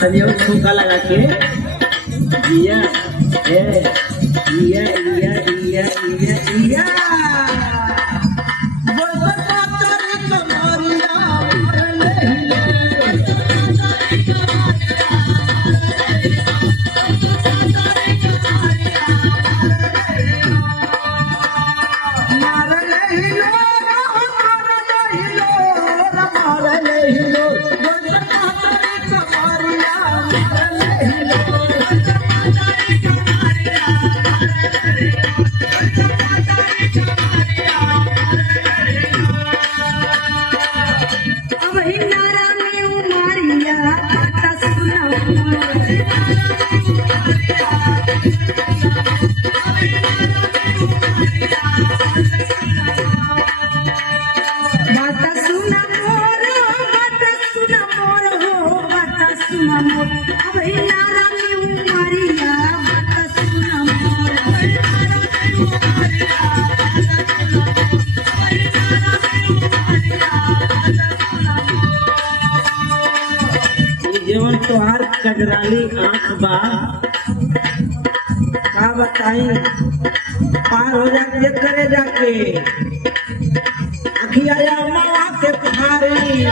तभी और सूखा लगा के दिया दिया दिया दिया दिया दिया जीवन तोहार कजराली आंख बा का बताई पार हो जाके करे जाके अखिया मावा के फारी